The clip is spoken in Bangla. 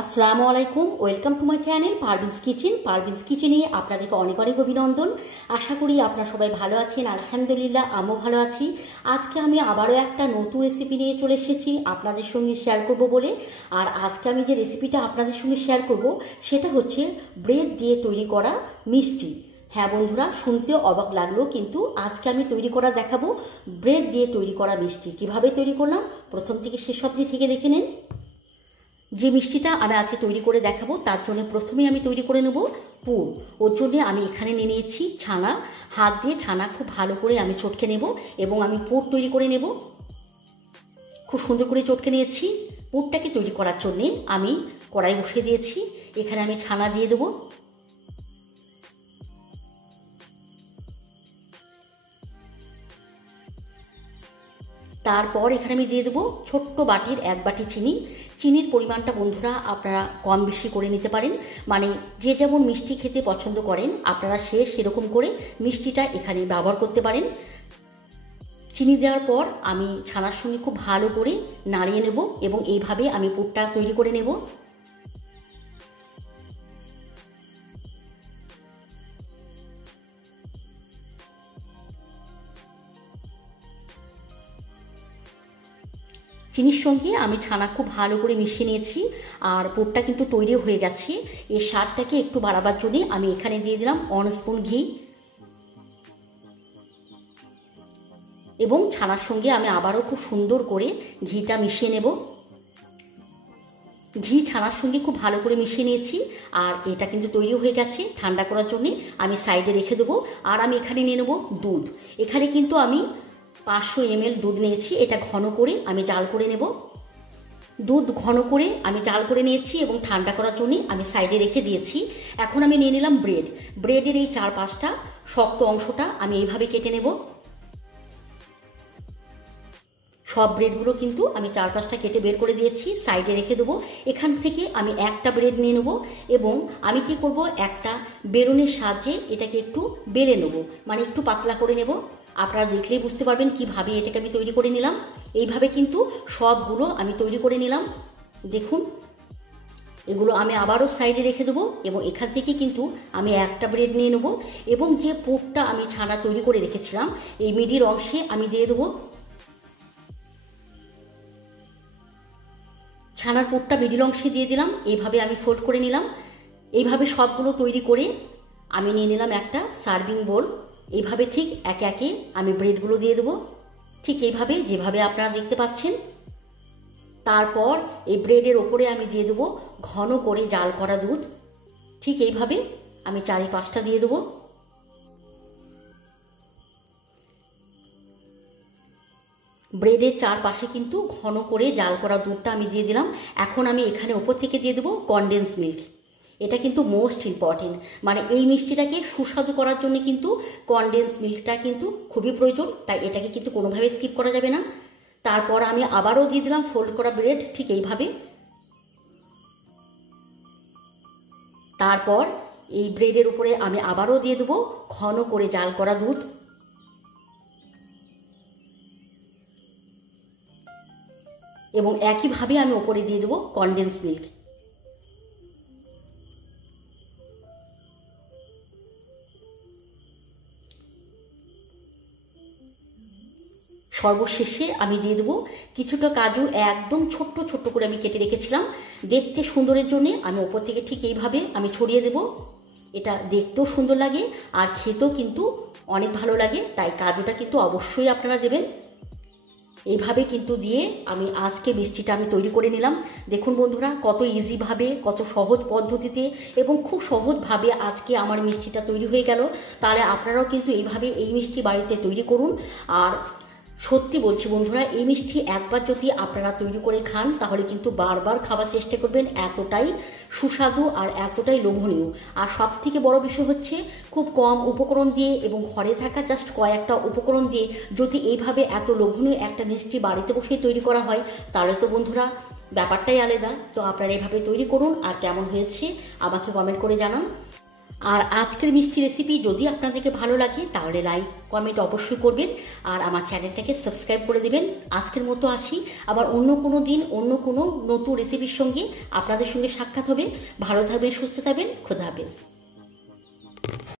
আসসালামু আলাইকুম, welcome to my channel Parvez kitchen. Parvez কিচেনে আপনাদেরকে অনেক অনেক অভিনন্দন। আশা করি আপনারা সবাই ভালো আছেন। আলহামদুলিল্লাহ, আমিও ভালো আছি। আজকে আমি আবারও একটা নতুন রেসিপি নিয়ে চলে এসেছি আপনাদের সঙ্গে শেয়ার করব বলে। আর আজকে আমি যে রেসিপিটা আপনাদের সঙ্গে শেয়ার করব সেটা হচ্ছে ব্রেড দিয়ে তৈরি করা মিষ্টি। হ্যাঁ বন্ধুরা, শুনতেও অবাক লাগলো, কিন্তু আজকে আমি তৈরি করা দেখাবো ব্রেড দিয়ে তৈরি করা মিষ্টি। কিভাবে তৈরি করলাম প্রথম থেকে শেষ অবধি থেকে দেখে নিন। যে মিষ্টিটা আমি আজকে তৈরি করে দেখাবো তার জন্য প্রথমে আমি তৈরি করে নেব পুর। ওর জন্য আমি এখানে নিয়ে নিয়েছি ছানা। হাত দিয়ে ছানা খুব ভালো করে আমি চটকে নেব এবং আমি পুর তৈরি করে নেব। খুব সুন্দর করে চটকে নিয়েছি। পুরটাকে তৈরি করার জন্যে আমি কড়াই বসিয়ে দিয়েছি। এখানে আমি ছানা দিয়ে দেবো। তারপর এখানে আমি দিয়ে দেবো ছোট্ট বাটির 1 বাটি চিনি। চিনির পরিমাণটা বন্ধুরা আপনারা কম বেশি করে নিতে পারেন, মানে যে যেমন মিষ্টি খেতে পছন্দ করেন আপনারা সেরকম করে মিষ্টিটা এখানে ব্যবহার করতে পারেন। চিনি দেওয়ার পর আমি ছানার সঙ্গে খুব ভালো করে নাড়িয়ে নেব এবং এইভাবে আমি পুরটা তৈরি করে নেব। চিনির সঙ্গে আমি ছানা খুব ভালো করে মিশিয়ে নিয়েছি আর পুরটা কিন্তু তৈরি হয়ে গেছে। এই স্বাদটাকে একটু বাড়াবার জন্য আমি এখানে দিয়ে দিলাম 1 স্পুন ঘি এবং ছানার সঙ্গে আমি আবারও খুব সুন্দর করে ঘিটা মিশিয়ে নেব। ঘি ছানার সঙ্গে খুব ভালো করে মিশিয়ে নিয়েছি আর এটা কিন্তু তৈরি হয়ে গেছে। ঠান্ডা করার জন্য আমি সাইডে রেখে দেবো। আর আমি এখানে নিয়ে নেব দুধ। এখানে কিন্তু আমি 500 ml দুধ নিয়েছি। এটা ঘন করে আমি জাল করে নেব। দুধ ঘন করে আমি জাল করে নিয়েছি এবং ঠান্ডা করার জন্য আমি সাইডে রেখে দিয়েছি। এখন আমি নিয়ে নিলাম ব্রেড। ব্রেডের এই 4-5টা শক্ত অংশটা আমি এইভাবে কেটে নেব। সব ব্রেডগুলো কিন্তু আমি 4-5টা কেটে বের করে দিয়েছি, সাইডে রেখে দেবো। এখান থেকে আমি একটা ব্রেড নিয়ে নেব এবং আমি কি করব, একটা বেলুনের সাহায্যে এটাকে একটু বেলে নেব, মানে একটু পাতলা করে নেব। আপনারা দেখলেই বুঝতে পারবেন কিভাবে এটাকে আমি তৈরি করে নিলাম। এইভাবে কিন্তু সবগুলো আমি তৈরি করে নিলাম। দেখুন, এগুলো আমি আবারও সাইডে রেখে দেবো এবং এখান থেকে কিন্তু আমি একটা ব্রেড নিয়ে নেব এবং যে পুরটা আমি ছানা তৈরি করে রেখেছিলাম এই মিডির অংশে আমি দিয়ে দেবো। ছানার পুরটা মিডিল অংশে দিয়ে দিলাম। এইভাবে আমি ফোল্ড করে নিলাম। এইভাবে সবগুলো তৈরি করে আমি নিয়ে নিলাম একটা সার্ভিং বোল। এইভাবে ঠিক একে একে আমি ব্রেডগুলো দিয়ে দেবো, ঠিক এইভাবে যেভাবে আপনারা দেখতে পাচ্ছেন। তারপর এই ব্রেডের ওপরে আমি দিয়ে দেবো ঘন করে জাল করা দুধ। ঠিক এইভাবে আমি 4-5টা দিয়ে দেবো। ব্রেডের চারপাশে কিন্তু ঘন করে জাল করা দুধটা আমি দিয়ে দিলাম। এখন আমি এখানে ওপর থেকে দিয়ে দেবো কনডেন্স মিল্ক। এটা কিন্তু মোস্ট ইম্পর্টেন্ট, মানে এই মিষ্টিটাকে সুস্বাদু করার জন্য কিন্তু কনডেন্স মিল্কটা কিন্তু খুবই প্রয়োজন, তাই এটাকে কিন্তু কোনোভাবে স্কিপ করা যাবে না। তারপর আমি আবারও দিয়ে দিলাম ফোল্ড করা ব্রেড, ঠিক এইভাবে। তারপর এই ব্রেডের উপরে আমি আবারও দিয়ে দেবো ঘন করে জাল করা দুধ এবং একইভাবে আমি ওপরে দিয়ে দেবো কনডেন্স মিল্ক। সর্বশেষে আমি দিয়ে দেবো কিছুটা কাজু, একদম ছোট্ট ছোট্ট করে আমি কেটে রেখেছিলাম। দেখতে সুন্দরের জন্য আমি ওপর থেকে ঠিক এইভাবে আমি ছড়িয়ে দেব। এটা দেখতেও সুন্দর লাগে আর খেতেও কিন্তু অনেক ভালো লাগে, তাই কাজুটা কিন্তু অবশ্যই আপনারা দেবেন। এইভাবে কিন্তু দিয়ে আমি আজকে মিষ্টিটা আমি তৈরি করে নিলাম। দেখুন বন্ধুরা, কত ইজিভাবে, কত সহজ পদ্ধতিতে এবং খুব সহজভাবে আজকে আমার মিষ্টিটা তৈরি হয়ে গেল। তাহলে আপনারাও কিন্তু এইভাবে এই মিষ্টি বাড়িতে তৈরি করুন। আর সত্যি বলছি বন্ধুরা, এই মিষ্টি একবার যদি আপনারা তৈরি করে খান তাহলে কিন্তু বারবার খাওয়ার চেষ্টা করবেন। এতটাই সুস্বাদু আর এতটাই লোভনীয়। আর সব থেকে বড় বিষয় হচ্ছে খুব কম উপকরণ দিয়ে এবং ঘরে থাকা জাস্ট কয়েকটা উপকরণ দিয়ে যদি এইভাবে এত লোভনীয় একটা মিষ্টি বাড়িতে বসেই তৈরি করা হয় তাহলে তো বন্ধুরা ব্যাপারটাই আলাদা। তো আপনারা এইভাবে তৈরি করুন আর কেমন হয়েছে আমাকে কমেন্ট করে জানান। আর আজকের মিষ্টি রেসিপি যদি আপনাদেরকে ভালো লাগে তাহলে লাইক কমেন্ট অবশ্যই করবেন আর আমার চ্যানেলটাকে সাবস্ক্রাইব করে দেবেন। আজকের মতো আসি, আবার অন্য কোনো দিন অন্য কোনো নতুন রেসিপির সঙ্গে আপনাদের সঙ্গে সাক্ষাৎ হবে। ভালো থাকবেন, সুস্থ থাকবেন, খোদা হাফেজ।